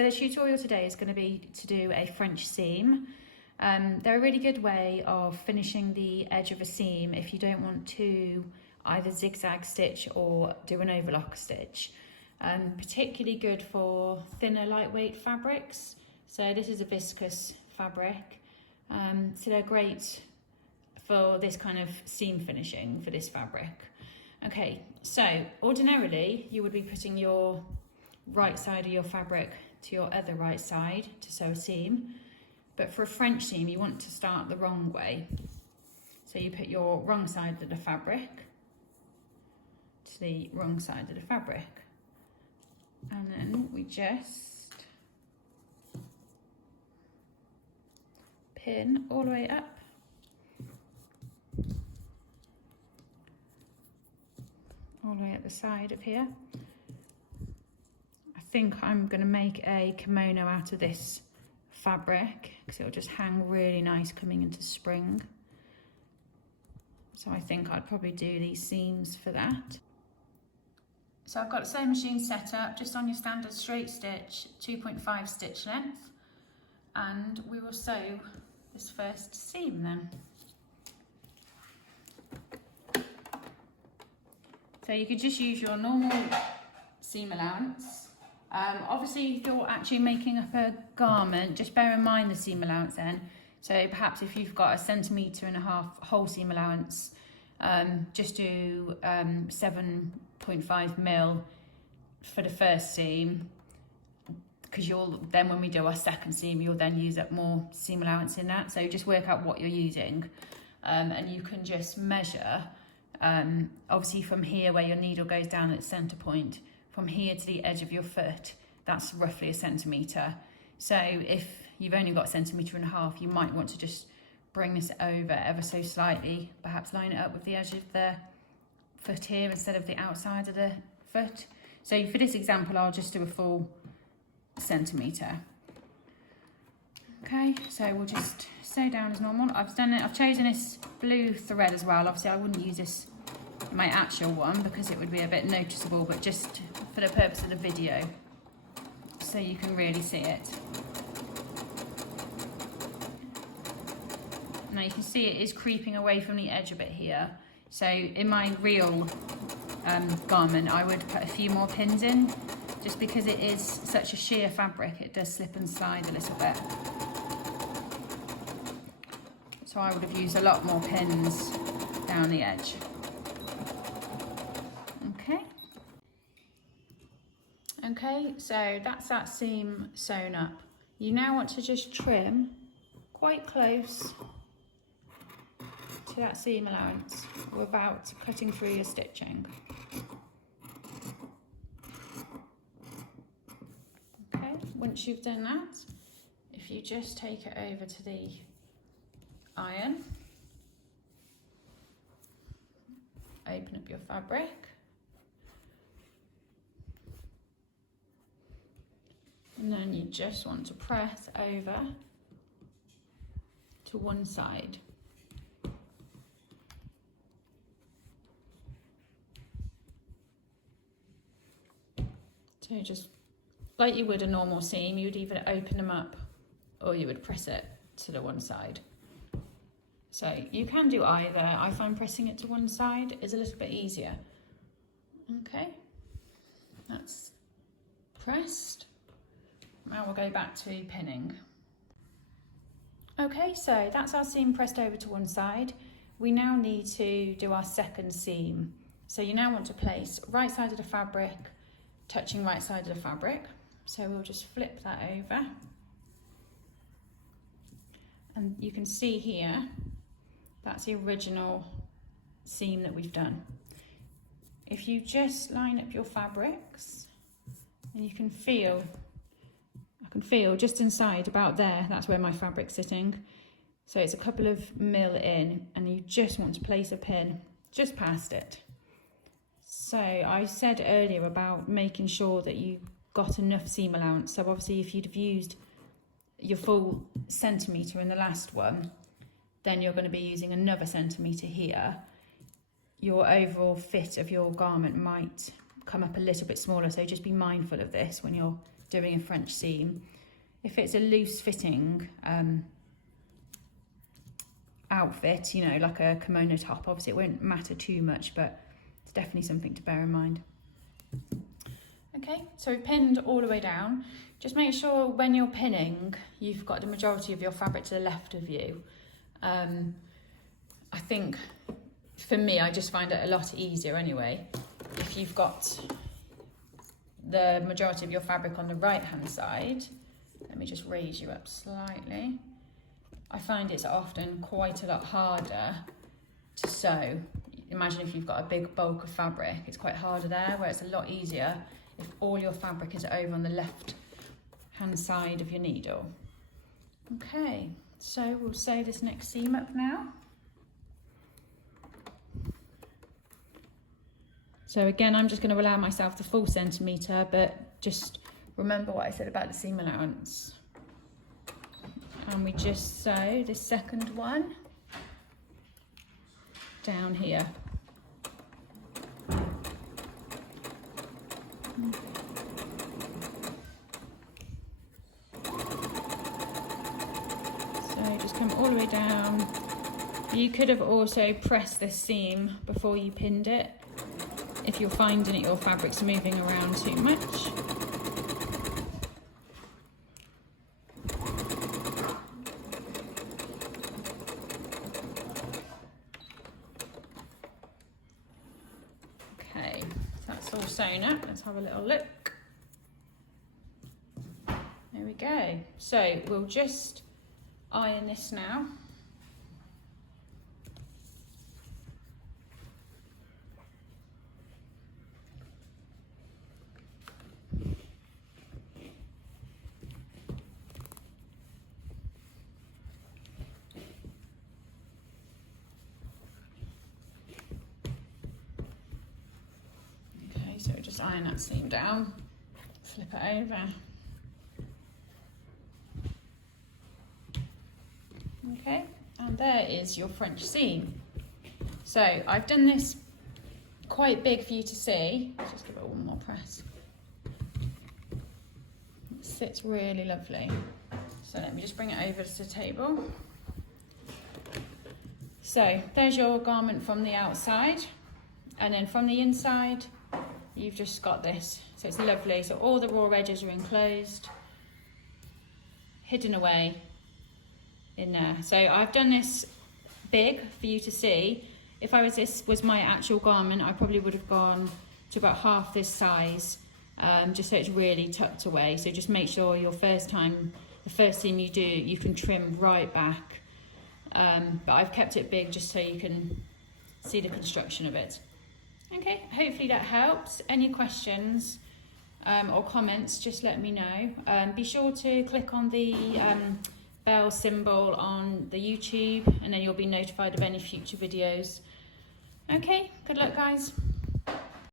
So the tutorial today is going to be to do a French seam. They're a really good way of finishing the edge of a seam if you don't want to either zigzag stitch or do an overlocker stitch. Particularly good for thinner, lightweight fabrics. So this is a viscous fabric. So they're great for this kind of seam finishing for this fabric. Okay, so ordinarily you would be putting your right side of your fabric to your other right side to sew a seam, but for a French seam you want to start the wrong way. So you put your wrong side of the fabric to the wrong side of the fabric, and then we just pin all the way up the side of here. I think I'm going to make a kimono out of this fabric because it'll just hang really nice coming into spring. So I think I'd probably do these seams for that. So I've got the sewing machine set up just on your standard straight stitch, 2.5 stitch length, and we will sew this first seam then. So you could just use your normal seam allowance. Obviously if you're actually making up a garment, just bear in mind the seam allowance then. So perhaps if you've got 1.5 cm whole seam allowance, just do 7.5 mil for the first seam, because you'll then, when we do our second seam, you'll then use up more seam allowance in that. So just work out what you're using, and you can just measure. Obviously from here where your needle goes down at the centre point, from here to the edge of your foot, that's roughly 1 centimetre. So if you've only got 1.5 cm, you might want to just bring this over ever so slightly, perhaps line it up with the edge of the foot here instead of the outside of the foot. So for this example, I'll just do a full centimetre. Okay, so we'll just sew down as normal. I've chosen this blue thread as well. Obviously I wouldn't use this in my actual one because it would be a bit noticeable, but just for the purpose of the video, so you can really see it. Now you can see it is creeping away from the edge a bit here. So in my real garment, I would put a few more pins in, just because it is such a sheer fabric, it does slip and slide a little bit. So I would have used a lot more pins down the edge. Okay. Okay, so that's that seam sewn up. You now want to just trim quite close to that seam allowance without cutting through your stitching. Okay, once you've done that, if you just take it over to the iron, open up your fabric, and then you just want to press over to one side. So just like you would a normal seam, you would either open them up or you would press it to the one side. So you can do either. I find pressing it to one side is a little bit easier. Okay, that's pressed. Now we'll go back to pinning. Okay, so that's our seam pressed over to one side. We now need to do our second seam. So you now want to place right side of the fabric, touching right side of the fabric. So we'll just flip that over. And you can see here, that's the original seam that we've done. If you just line up your fabrics, and you can feel, I can feel just inside about there, that's where my fabric's sitting. So it's a couple of mil in, and you just want to place a pin just past it. So I said earlier about making sure that you got enough seam allowance. So obviously if you'd have used your full centimetre in the last one, then you're going to be using another centimetre here. Your overall fit of your garment might come up a little bit smaller, so just be mindful of this when you're doing a French seam. If it's a loose fitting outfit, you know, like a kimono top, obviously it won't matter too much, but it's definitely something to bear in mind. Okay, so we've pinned all the way down. Just make sure when you're pinning, you've got the majority of your fabric to the left of you. I think for me, I just find it a lot easier anyway, if you've got the majority of your fabric on the right hand side. Let me just raise you up slightly. I find it's often quite a lot harder to sew. Imagine if you've got a big bulk of fabric, it's quite harder there, where it's a lot easier if all your fabric is over on the left hand side of your needle. Okay, so we'll sew this next seam up now. So again, I'm just going to allow myself the full centimetre, but just remember what I said about the seam allowance. And we just sew this second one down here. So just come all the way down. You could have also pressed this seam before you pinned it, if you're finding that your fabric's moving around too much. Okay, so that's all sewn up. Let's have a little look. There we go. So we'll just iron this now. So just iron that seam down, flip it over. Okay, and there is your French seam. So I've done this quite big for you to see. Let's just give it one more press. It sits really lovely. So let me just bring it over to the table. So there's your garment from the outside, and then from the inside, you've just got this. So it's lovely. So all the raw edges are enclosed, hidden away in there. So I've done this big for you to see. If this was my actual garment, I probably would have gone to about half this size, just so it's really tucked away. So just make sure the first time you do, you can trim right back. But I've kept it big just so you can see the construction of it. Okay, hopefully that helps. Any questions or comments, just let me know. Be sure to click on the bell symbol on the YouTube, and then you'll be notified of any future videos. Okay, good luck guys.